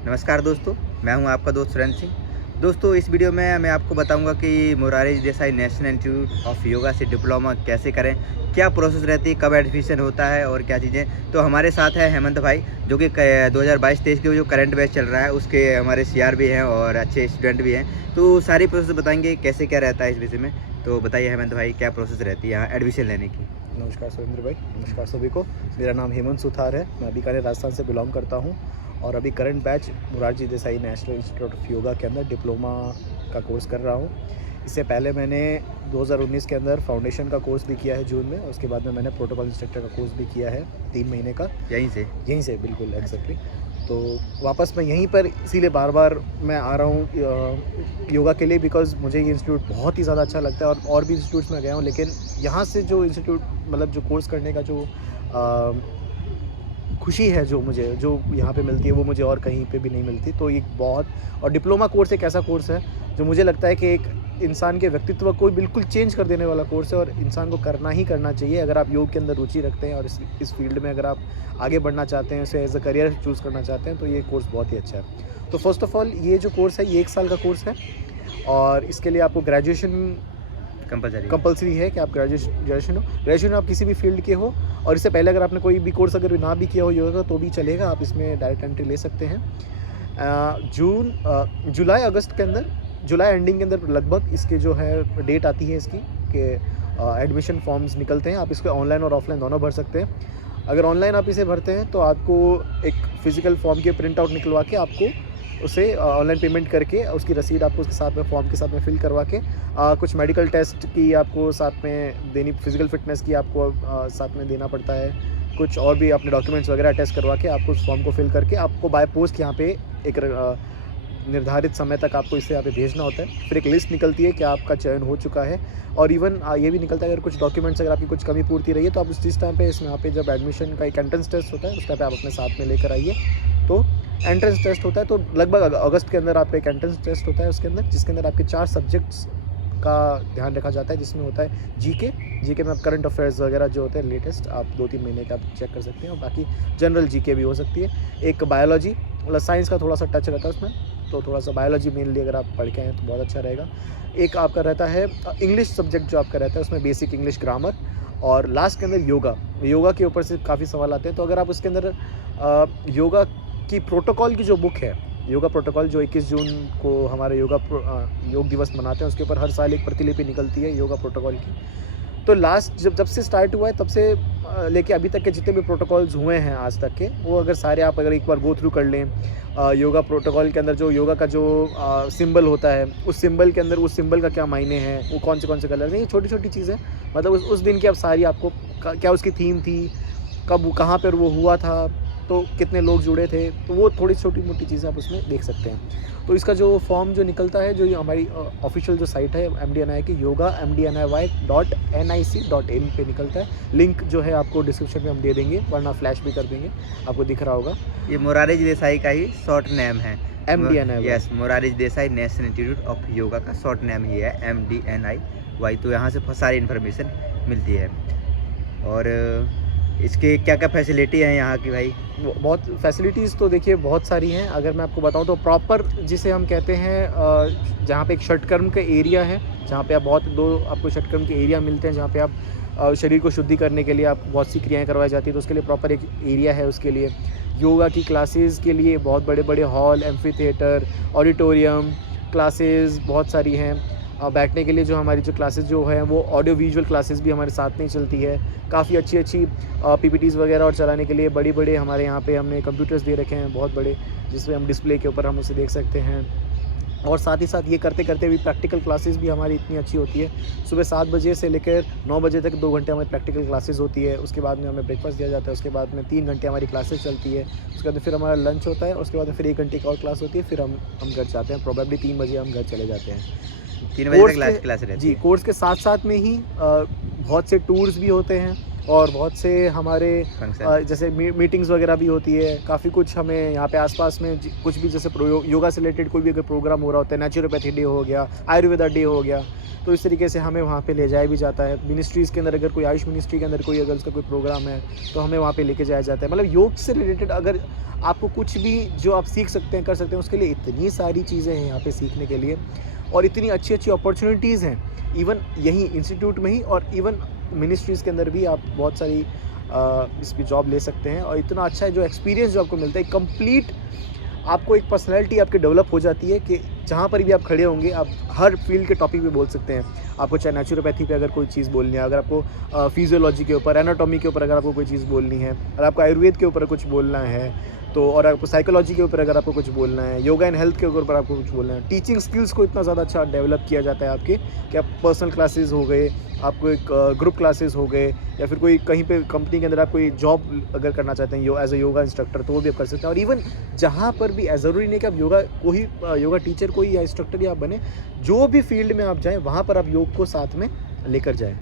नमस्कार दोस्तों, मैं हूं आपका दोस्त सुरेंद्र सिंह। दोस्तों, इस वीडियो में मैं आपको बताऊंगा कि Morarji Desai national institute of yoga से डिप्लोमा कैसे करें, क्या प्रोसेस रहती है, कब एडमिशन होता है और क्या चीज़ें। तो हमारे साथ है हेमंत भाई, जो कि 2022-23 के जो करंट बैच चल रहा है उसके हमारे सीआर भी हैं और अच्छे स्टूडेंट भी हैं। तो सारी प्रोसेस बताएंगे कैसे क्या रहता है इस विषय में। तो बताइए हेमंत भाई, क्या प्रोसेस रहती है यहाँ एडमिशन लेने की। नमस्कार सुरेंद्र भाई, नमस्कार सभी को। मेरा नाम हेमंत सुथार है, मैं बीकानेर राजस्थान से बिलोंग करता हूं और अभी current batch Morarji Desai national institute of yoga के अंदर डिप्लोमा का कोर्स कर रहा हूं। इससे पहले मैंने 2019 के अंदर फाउंडेशन का कोर्स भी किया है जून में, उसके बाद में मैंने प्रोटोकॉल इंस्ट्रक्टर का कोर्स भी किया है 3 महीने का। यहीं से बिल्कुल एग्जैक्टली। तो वापस मैं यहीं पर इसीलिए बार बार मैं आ रहा हूँ योगा के लिए, बिकॉज़ मुझे ये इंस्टीट्यूट बहुत ही ज़्यादा अच्छा लगता है। और भी इंस्टीट्यूट्स में गया हूँ, लेकिन यहाँ से जो इंस्टीट्यूट मतलब जो कोर्स करने का जो खुशी है जो यहाँ पे मिलती है, वो मुझे और कहीं पे भी नहीं मिलती। तो ये बहुत और डिप्लोमा कोर्स एक ऐसा कोर्स है जो मुझे लगता है कि एक इंसान के व्यक्तित्व को बिल्कुल चेंज कर देने वाला कोर्स है और इंसान को करना ही करना चाहिए। अगर आप योग के अंदर रुचि रखते हैं और इस फील्ड में अगर आप आगे बढ़ना चाहते हैं, इसे एज अ करियर चूज़ करना चाहते हैं, तो ये कोर्स बहुत ही अच्छा है। तो फर्स्ट ऑफ ऑल ये जो कोर्स है ये 1 साल का कोर्स है और इसके लिए आपको ग्रेजुएशन कंपलसरी है कि आप ग्रेजुएशन आप किसी भी फील्ड के हो। और इससे पहले अगर आपने कोई भी कोर्स अगर ना भी किया हो योगा का तो भी चलेगा, आप इसमें डायरेक्ट एंट्री ले सकते हैं। जुलाई अगस्त के अंदर, जुलाई एंडिंग के अंदर लगभग इसके जो है डेट आती है इसकी कि एडमिशन फॉर्म्स निकलते हैं। आप इसको ऑनलाइन और ऑफलाइन दोनों भर सकते हैं। अगर ऑनलाइन आप इसे भरते हैं तो आपको एक फ़िज़िकल फॉर्म के प्रिंट आउट निकलवा के आपको उसे ऑनलाइन पेमेंट करके उसकी रसीद आपको उसके साथ में फॉर्म के साथ में फिल करवा के कुछ मेडिकल टेस्ट की आपको साथ में देनी, फिज़िकल फिटनेस की आपको साथ में देना पड़ता है। कुछ और भी अपने डॉक्यूमेंट्स वगैरह अटैच करवा के आपको उस फॉर्म को फिल करके आपको बाय पोस्ट यहाँ पे एक निर्धारित समय तक आपको इसे यहाँ पे भेजना होता है। फिर एक लिस्ट निकलती है कि आपका चयन हो चुका है और इवन ये भी निकलता है अगर कुछ डॉक्यूमेंट्स अगर आपकी कुछ कमी पूर्ति रही है तो आप उस टाइम पे इसमें यहाँ पे जब एडमिशन का एक एंट्रेंस टेस्ट होता है उस टाइम पे आप अपने साथ में लेकर आइए। तो एंट्रेंस टेस्ट होता है तो लगभग अगस्त के अंदर आपका एक एंट्रेंस टेस्ट होता है उसके अंदर, जिसके अंदर आपके 4 सब्जेक्ट्स का ध्यान रखा जाता है, जिसमें होता है जीके में आप करंट अफेयर्स वगैरह जो होते हैं लेटेस्ट आप 2-3 महीने का आप चेक कर सकते हैं और बाकी जनरल जीके भी हो सकती है। एक बायोलॉजी मतलब साइंस का थोड़ा सा टच रहता है उसमें, तो थोड़ा सा बायोलॉजी मेनली अगर आप पढ़ के आएँ तो बहुत अच्छा रहेगा। एक आपका रहता है इंग्लिश सब्जेक्ट जो आपका रहता है उसमें बेसिक इंग्लिश ग्रामर, और लास्ट के अंदर योगा के ऊपर से काफ़ी सवाल आते हैं। तो अगर आप उसके अंदर योगा की प्रोटोकॉल की जो बुक है, योगा प्रोटोकॉल जो 21 जून को हमारे योग दिवस मनाते हैं, उसके ऊपर हर साल एक प्रतिलिपि निकलती है योगा प्रोटोकॉल की। तो लास्ट जब से स्टार्ट हुआ है तब से लेके अभी तक के जितने भी प्रोटोकॉल्स हुए हैं आज तक के, वो अगर सारे आप अगर एक बार गो थ्रू कर लें, योगा प्रोटोकॉल के अंदर जो योगा का जो सिंबल होता है उस सिंबल के अंदर उस सिंबल का क्या मायने हैं, वो कौन से कलर हैं, ये छोटी छोटी चीज़ें मतलब उस दिन की आप सारी आपको क्या उसकी थीम थी, कब कहाँ पर वो हुआ था, तो कितने लोग जुड़े थे, तो वो थोड़ी छोटी मोटी चीज़ें आप उसमें देख सकते हैं। तो इसका जो फॉर्म जो निकलता है, जो हमारी ऑफिशियल जो साइट है MDNI की योगा mdny.nic.in पे निकलता है। लिंक जो है आपको डिस्क्रिप्शन में हम दे देंगे, वरना फ्लैश भी कर देंगे, आपको दिख रहा होगा। ये मोरारजी देसाई का ही शॉर्ट नेम है, MDNY। Yes, Morarji Desai national institute of yoga का शॉर्ट नेम ही है MDNY। तो यहाँ से सारी इन्फॉर्मेशन मिलती है। और इसके क्या क्या फैसिलिटी हैं यहाँ की भाई? बहुत फैसिलिटीज़ तो देखिए बहुत सारी हैं। अगर मैं आपको बताऊँ तो प्रॉपर जिसे हम कहते हैं जहाँ पे एक षटकर्म का एरिया है, जहाँ पे आप आपको षटकर्म के एरिया मिलते हैं, जहाँ पे आप शरीर को शुद्धि करने के लिए आप बहुत सी क्रियाएं करवाई जाती है, तो उसके लिए प्रॉपर एक एरिया है। उसके लिए योगा की क्लासेस के लिए बहुत बड़े बड़े hall, amphi theatre, auditorium, classes बहुत सारी हैं। बैठने के लिए जो हमारी जो क्लासेस जो है वो ऑडियो विजुअल क्लासेस भी हमारे साथ में चलती है। काफ़ी अच्छी PPTs वगैरह और चलाने के लिए बड़े हमारे यहाँ पे हमने कंप्यूटर्स दे रखे हैं बहुत बड़े, जिसमें हम डिस्प्ले के ऊपर हम उसे देख सकते हैं। और साथ ही साथ ये करते करते भी प्रैक्टिकल क्लासेस भी हमारी इतनी अच्छी होती है। सुबह 7 बजे से लेकर 9 बजे तक 2 घंटे हमारी प्रैक्टिकल क्लासेस होती है। उसके बाद में हमें ब्रेकफास्ट दिया जाता है, उसके बाद में 3 घंटे हमारी क्लासेस चलती है, उसके बाद फिर हमारा लंच होता है, उसके बाद में फिर 1 घंटे की और क्लास होती है, फिर हम घर जाते हैं। प्रोबेबली 3 बजे हम घर चले जाते हैं। 3 बजे तक क्लास रहती है जी, कोर्स के साथ साथ में ही बहुत से टूर्स भी होते हैं। और बहुत से हमारे फंक्शन। जैसे मीटिंग्स वगैरह भी होती है, काफ़ी कुछ हमें यहाँ पे आसपास में कुछ भी जैसे योगा से रिलेटेड कोई भी अगर प्रोग्राम हो रहा होता है, नेचुरोपैथी डे हो गया, आयुर्वेदा डे हो गया, तो इस तरीके से हमें वहाँ पे ले जाया भी जाता है। मिनिस्ट्रीज़ के अंदर अगर कोई आयुष मिनिस्ट्री के अंदर कोई अगर उसका कोई प्रोग्राम है तो हमें वहाँ पे लेके जाया जाता है। मतलब योग से रिलेटेड अगर आपको कुछ भी जो आप सीख सकते हैं, कर सकते हैं, उसके लिए इतनी सारी चीज़ें हैं यहाँ पे सीखने के लिए, और इतनी अच्छी अच्छी अपॉर्चुनिटीज़ हैं इवन यहीं इंस्टीट्यूट में ही, और इवन मिनिस्ट्रीज़ के अंदर भी आप बहुत सारी इसकी जॉब ले सकते हैं। और इतना अच्छा है जो एक्सपीरियंस जो आपको मिलता है, कंप्लीट आपको एक पर्सनैलिटी आपकी डेवलप हो जाती है कि जहाँ पर भी आप खड़े होंगे आप हर फील्ड के टॉपिक पे बोल सकते हैं। आपको चाहे नेचुरोपैथी पे अगर कोई चीज़ बोलनी है, अगर आपको फिजियोलॉजी के ऊपर, एनाटॉमी के ऊपर अगर आपको कोई चीज़ बोलनी है, और आपको आयुर्वेद के ऊपर कुछ बोलना है तो, और आपको साइकोलॉजी के ऊपर अगर आपको कुछ बोलना है, योगा एंड हेल्थ के ऊपर आपको कुछ बोलना है, टीचिंग स्किल्स को इतना ज़्यादा अच्छा डेवलप किया जाता है आपके कि आप पर्सनल क्लासेस हो गए, आपको एक ग्रुप क्लासेस हो गए, या फिर कोई कहीं पे कंपनी के अंदर आप कोई जॉब अगर करना चाहते हैं एज अ योगा इंस्ट्रक्टर तो वो भी आप कर सकते हैं। और इवन जहाँ पर भी ज़रूरी नहीं कि आप योगा टीचर कोई या इंस्ट्रक्टर या आप बने, जो भी फील्ड में आप जाएँ वहाँ पर आप योग को साथ में लेकर जाएँ।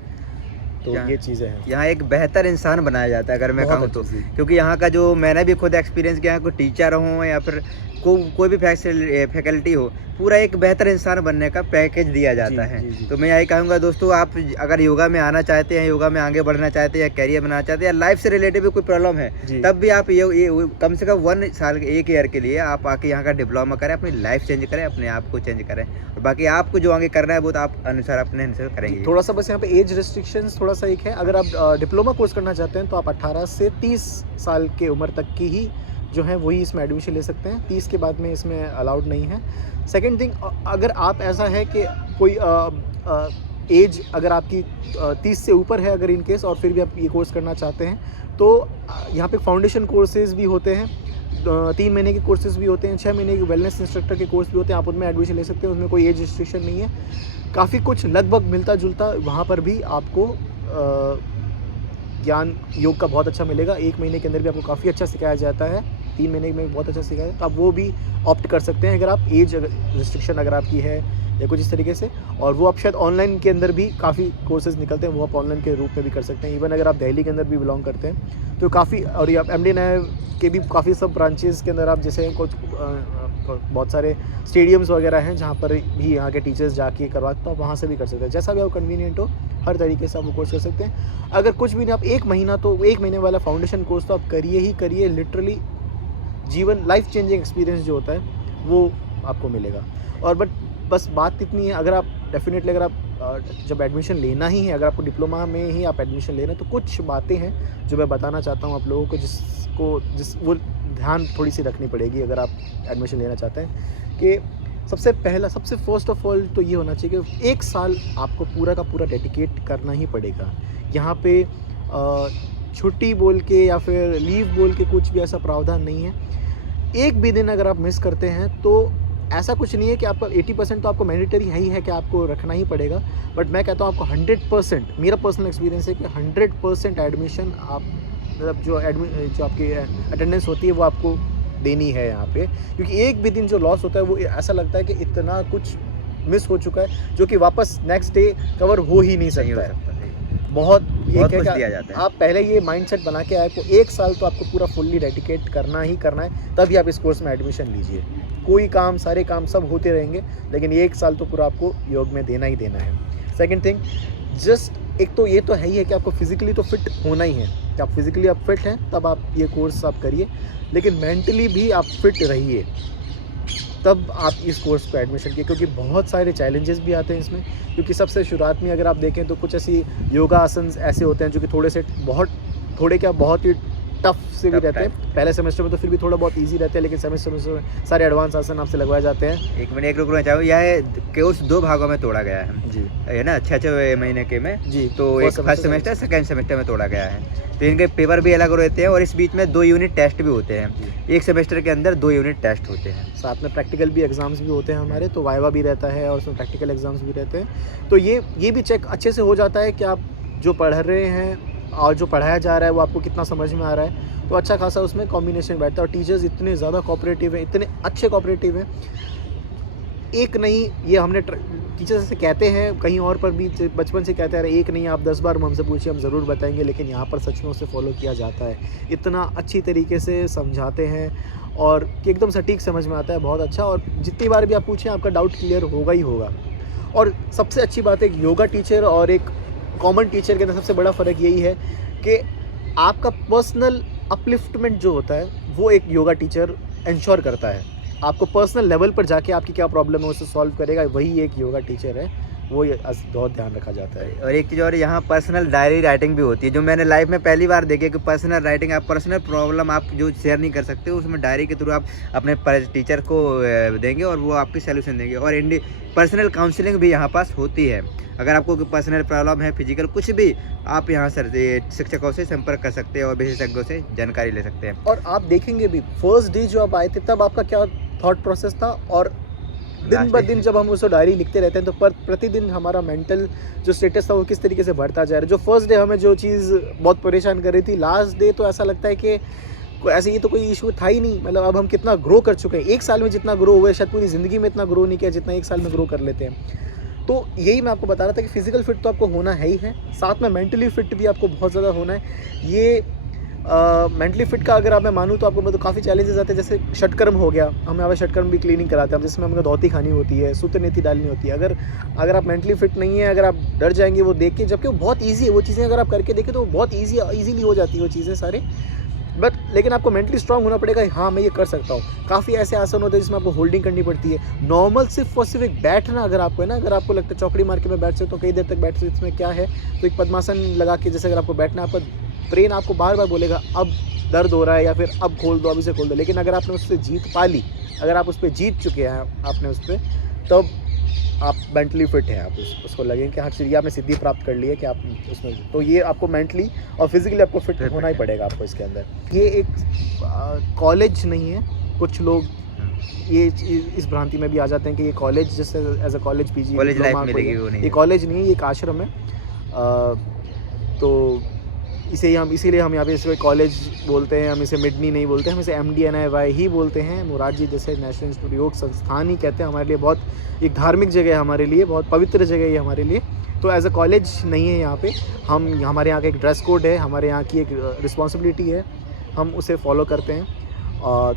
तो ये चीज़ें हैं, यहाँ एक बेहतर इंसान बनाया जाता है अगर मैं कहूँ तो, क्योंकि यहाँ का जो मैंने भी खुद एक्सपीरियंस किया है, कोई टीचर हो या फिर कोई भी फैकल्टी हो, पूरा एक बेहतर इंसान बनने का पैकेज दिया जाता है। तो मैं यही कहूँगा दोस्तों, आप अगर योगा में आना चाहते हैं, योगा में आगे बढ़ना चाहते हैं, या कैरियर बनाना चाहते हैं, या लाइफ से रिलेटेड भी कोई प्रॉब्लम है, तब भी आप ये कम से कम 1 साल 1 ईयर के लिए आप आके यहाँ का डिप्लोमा करें, अपनी लाइफ चेंज करें, अपने आप को चेंज करें, और बाकी आपको जो आगे करना है वो तो आप अपने अनुसार करेंगे। थोड़ा सा बस यहाँ पे एज रिस्ट्रिक्शंस थोड़ा सा एक है, अगर आप डिप्लोमा कोर्स करना चाहते हैं तो आप 18 से 30 साल की उम्र तक की ही जो है वही इसमें एडमिशन ले सकते हैं, 30 के बाद में इसमें अलाउड नहीं है। सेकंड थिंग, अगर आप ऐसा है कि कोई एज अगर आपकी 30 से ऊपर है अगर इन केस, और फिर भी आप ये कोर्स करना चाहते हैं, तो यहाँ पे फाउंडेशन कोर्सेज़ भी होते हैं, 3 महीने के कोर्सेज़ भी होते हैं, 6 महीने के वेलनेस इंस्ट्रक्टर के कोर्स भी होते हैं, आप उनमें एडमिशन ले सकते हैं, उसमें कोई एज रिस्ट्रिक्शन नहीं है। काफ़ी कुछ लगभग मिलता जुलता वहाँ पर भी आपको ज्ञान योग का बहुत अच्छा मिलेगा। 1 महीने के अंदर भी आपको काफ़ी अच्छा सिखाया जाता है, 3 महीने में बहुत अच्छा सिखाया, तो आप वो भी ऑप्ट कर सकते हैं अगर आप एज रिस्ट्रिक्शन अगर आपकी है या कुछ इस तरीके से। और वो आप शायद ऑनलाइन के अंदर भी काफ़ी कोर्सेज़ निकलते हैं, वो आप ऑनलाइन के रूप में भी कर सकते हैं। इवन अगर आप दिल्ली के अंदर भी बिलोंग करते हैं तो काफ़ी, और ये आप MD NAV के भी काफ़ी सब ब्रांचेज़ के अंदर आप जैसे कुछ बहुत सारे स्टेडियम्स वगैरह हैं जहाँ पर भी यहाँ के टीचर्स जाके करवाते, तो आप वहाँ से भी कर सकते हैं। जैसा भी आपको कन्वीनियंट हो हर तरीके से आप वो कोर्स कर सकते हैं। अगर कुछ भी नहीं, आप 1 महीना तो 1 महीने वाला फाउंडेशन कोर्स तो आप करिए ही करिए, लिटरली जीवन लाइफ चेंजिंग एक्सपीरियंस जो होता है वो आपको मिलेगा। और बस बात इतनी है, अगर आप डेफिनेटली अगर आप जब एडमिशन लेना ही है, अगर आपको डिप्लोमा में ही आप एडमिशन ले रहे हैं, तो कुछ बातें हैं जो मैं बताना चाहता हूँ आप लोगों को, वो ध्यान थोड़ी सी रखनी पड़ेगी अगर आप एडमिशन लेना चाहते हैं। कि सबसे फर्स्ट ऑफ ऑल तो ये होना चाहिए कि 1 साल आपको पूरा का पूरा डेडिकेट करना ही पड़ेगा। यहाँ पे छुट्टी बोल के या फिर लीव बोल के कुछ भी ऐसा प्रावधान नहीं है। एक भी दिन अगर आप मिस करते हैं तो ऐसा कुछ नहीं है कि आपका 80% तो आपको मैंडेटरी है ही है कि आपको रखना ही पड़ेगा, बट मैं कहता हूँ आपको 100%, मेरा पर्सनल एक्सपीरियंस है कि 100% एडमिशन आप मतलब जो आपकी अटेंडेंस होती है वो आपको देनी है यहाँ पे। क्योंकि एक भी दिन जो लॉस होता है वो ऐसा लगता है कि इतना कुछ मिस हो चुका है जो कि वापस नेक्स्ट डे कवर हो ही नहीं सकता है। बहुत कुछ दिया जाता है। आप पहले ये माइंडसेट बना के आए, को 1 साल तो आपको पूरा फुल्ली डेडिकेट करना ही करना है, तभी आप इस कोर्स में एडमिशन लीजिए। कोई काम, सारे काम सब होते रहेंगे, लेकिन 1 साल तो पूरा आपको योग में देना ही देना है। सेकंड थिंग, जस्ट एक तो ये तो है ही है कि आपको फिजिकली तो फिट होना ही है, कि आप फिजिकली आप फिट हैं तब आप ये कोर्स आप करिए, लेकिन मेंटली भी आप फिट रहिए तब आप इस कोर्स को एडमिशन किए। क्योंकि बहुत सारे चैलेंजेस भी आते हैं इसमें, क्योंकि सबसे शुरुआत में अगर आप देखें तो कुछ ऐसी योगा आसन ऐसे होते हैं जो कि बहुत ही टफ से भी रहते हैं। पहले सेमेस्टर में तो फिर भी थोड़ा बहुत इजी रहते हैं, लेकिन सेमेस्टर में सारे एडवांस आसन आपसे लगवाए जाते हैं। एक मिनट रुकना चाहूँ, यह कोर्स 2 भागों में तोड़ा गया है जी, है ना, 6 महीने के में जी। तो एक फर्स्ट सेमेस्टर, सेकंड सेमेस्टर में तोड़ा गया है, तो इनके पेपर भी अलग रहते हैं और इस बीच में 2 यूनिट टेस्ट भी होते हैं। एक सेमेस्टर के अंदर 2 यूनिट टेस्ट होते हैं, साथ में प्रैक्टिकल भी एग्जाम्स भी होते हैं हमारे, तो वाइवा भी रहता है और उसमें प्रैक्टिकल एग्जाम्स भी रहते हैं। तो ये भी चेक अच्छे से हो जाता है कि आप जो पढ़ रहे हैं और जो पढ़ाया जा रहा है वो आपको कितना समझ में आ रहा है, तो अच्छा खासा उसमें कॉम्बिनेशन बैठता है। और टीचर्स इतने ज़्यादा कोऑपरेटिव हैं, इतने अच्छे कोऑपरेटिव हैं एक नहीं, ये हमने टीचर से कहते हैं, कहीं और पर भी बचपन से कहते आ रहे, एक नहीं आप 10 बार हमसे पूछिए हम ज़रूर बताएंगे, लेकिन यहाँ पर सच में उसे फॉलो किया जाता है। इतना अच्छी तरीके से समझाते हैं और कि एकदम सटीक समझ में आता है, बहुत अच्छा। और जितनी बार भी आप पूछें आपका डाउट क्लियर होगा ही होगा। और सबसे अच्छी बात है, एक योगा टीचर और एक कॉमन टीचर के अंदर सबसे बड़ा फ़र्क यही है कि आपका पर्सनल अपलिफ्टमेंट जो होता है वो एक योगा टीचर इंश्योर करता है। आपको पर्सनल लेवल पर जाके आपकी क्या प्रॉब्लम है उसे सॉल्व करेगा, वही एक योगा टीचर है, वो बहुत ध्यान रखा जाता है। और एक चीज़ और, यहाँ पर्सनल डायरी राइटिंग भी होती है, जो मैंने लाइफ में पहली बार देखी कि पर्सनल राइटिंग, आप पर्सनल प्रॉब्लम आप जो शेयर नहीं कर सकते उसमें डायरी के थ्रू आप अपने टीचर को देंगे और वो आपकी सोल्यूशन देंगे। और पर्सनल काउंसलिंग भी यहाँ पास होती है। अगर आपको पर्सनल प्रॉब्लम है, फिजिकल कुछ भी, आप यहाँ से शिक्षकों से संपर्क कर सकते हैं और विशेषज्ञों से जानकारी ले सकते हैं। और आप देखेंगे भी फर्स्ट डे जो आप आए थे तब आपका क्या थॉट प्रोसेस था, और दिन ब दिन जब हम उसको डायरी लिखते रहते हैं तो प्रतिदिन हमारा मेंटल जो स्टेटस था वो किस तरीके से बढ़ता जा रहा है। जो फर्स्ट डे हमें जो चीज़ बहुत परेशान कर रही थी, लास्ट डे तो ऐसा लगता है कि ऐसे ये तो कोई इशू था ही नहीं। मतलब अब हम कितना ग्रो कर चुके हैं, एक साल में जितना ग्रो हुआ है शायद पूरी ज़िंदगी में इतना ग्रो नहीं किया जितना एक साल में ग्रो कर लेते हैं। तो यही मैं आपको बता रहा था कि फिजिकल फिट तो आपको होना है ही है, साथ में मेंटली फिट भी आपको बहुत ज़्यादा होना है। ये मेंटली फिट का अगर आप मैं मानूँ तो आपको मतलब काफ़ी चैलेंजेस आते हैं। जैसे षटकर्म हो गया, हम यहाँ पे षटकर्म भी क्लीनिंग कराते हैं, जिसमें हमें धोती खानी होती है, सूत्र नीति डालनी होती है। अगर आप मेंटली फिट नहीं है, अगर आप डर जाएंगे वो देख के, जबकि वो बहुत ईजी है, वो चीज़ें अगर आप करके देखें तो वो बहुत ईजीली हो जाती है वो चीज़ें सारे। बट लेकिन आपको मेंटली स्ट्रांग होना पड़ेगा, हाँ मैं ये कर सकता हूँ। काफ़ी ऐसे आसन होते हैं जिसमें आपको होल्डिंग करनी पड़ती है। नॉर्मल सिर्फ और सिर्फ एक बैठना अगर आपको है ना, अगर आपको लगता है चौकड़ी मार के मैं बैठ सकता हूँ, कई देर तक बैठ सकता हूँ, इसमें क्या है, तो एक पद्मासन लगा के जैसे अगर आपको बैठना, आपका ब्रेन आपको बार बार बोलेगा अब दर्द हो रहा है या फिर अब खोल दो, अब इसे खोल दो। लेकिन अगर आपने उससे जीत पा ली, अगर आप उस पर जीत चुके हैं आपने उस पर, तब आप मेंटली फिट हैं। आप उसको लगेंगे कि हाँ चलिए आपने सिद्धि प्राप्त कर ली है कि आप उसमें, तो ये आपको मेंटली और फिजिकली आपको फिट होना ही पड़ेगा आपको इसके अंदर। ये एक कॉलेज नहीं है। कुछ लोग ये इस भ्रांति में भी आ जाते हैं कि ये कॉलेज जैसे as a college PG college life मिलेगी, वो नहीं, ये कॉलेज नहीं है, ये एक आश्रम है। तो इसीलिए हम यहाँ पे इसे कॉलेज बोलते हैं, हम इसे मिडनी नहीं बोलते, हम इसे MDNIY ही बोलते हैं। मोरारजी देसाई नेशनल इंस्टीट्यूट योग संस्थान ही कहते हैं। हमारे लिए बहुत एक धार्मिक जगह है, हमारे लिए बहुत पवित्र जगह है हमारे लिए। तो एज अ कॉलेज नहीं है यहाँ पे। हमारे यहाँ का एक ड्रेस कोड है, हमारे यहाँ की एक रिस्पॉन्सिबिलिटी है, हम उसे फॉलो करते हैं।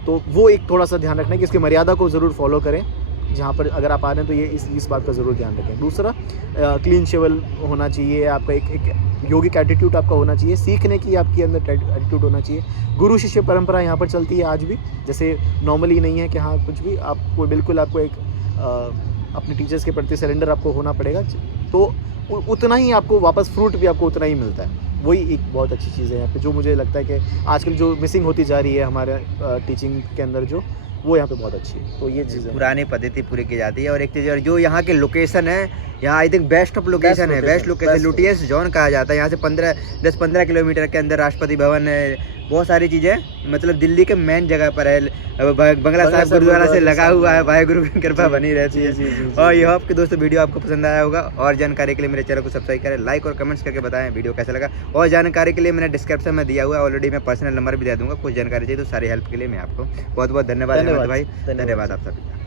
तो वो एक थोड़ा सा ध्यान रखना है कि इसकी मर्यादा को ज़रूर फॉलो करें। जहाँ पर अगर आप आ रहे हैं तो ये इस बात का ज़रूर ध्यान रखें। दूसरा, क्लीन शेवल होना चाहिए आपका, एक योगिक एटीट्यूड आपका होना चाहिए, सीखने की आपके अंदर एटीट्यूड होना चाहिए। गुरु शिष्य परंपरा यहाँ पर चलती है आज भी, जैसे नॉर्मली नहीं है कि हाँ कुछ भी आपको, बिल्कुल आपको एक अपने टीचर्स के प्रति सरेंडर आपको होना पड़ेगा। तो उतना ही आपको वापस फ्रूट भी आपको उतना ही मिलता है। वही एक बहुत अच्छी चीज़ है यहाँ पे, जो मुझे लगता है कि आजकल जो मिसिंग होती जा रही है हमारे टीचिंग के अंदर, जो वो यहाँ पे बहुत अच्छी है। तो ये चीज़ पुरानी पद्धति पूरी की जाती है। और एक चीज़ और, जो यहाँ के लोकेशन है, यहाँ I think best of location है, बेस्ट लोकेशन लुटियंस जोन कहा जाता है। यहाँ से 10-15 किलोमीटर के अंदर राष्ट्रपति भवन है, बहुत सारी चीज़ें, मतलब दिल्ली के मेन जगह पर है। बंगला साहिब गुरुद्वारा से लगा हुआ है, वाहेगुरु की कृपा बनी रहती है। और ये आपके दोस्तों वीडियो आपको पसंद आया होगा। और जानकारी के लिए मेरे चैनल को सब्सक्राइब करें, लाइक और कमेंट्स करके बताएं वीडियो कैसा लगा। और जानकारी के लिए मैंने डिस्क्रिप्शन में दिया हुआ है ऑलरेडी, मैं पर्सनल नंबर भी दे दूँगा। कुछ जानकारी चाहिए तो सारी हेल्प के लिए मैं आपको बहुत बहुत धन्यवाद भाई, धन्यवाद आप सभी का।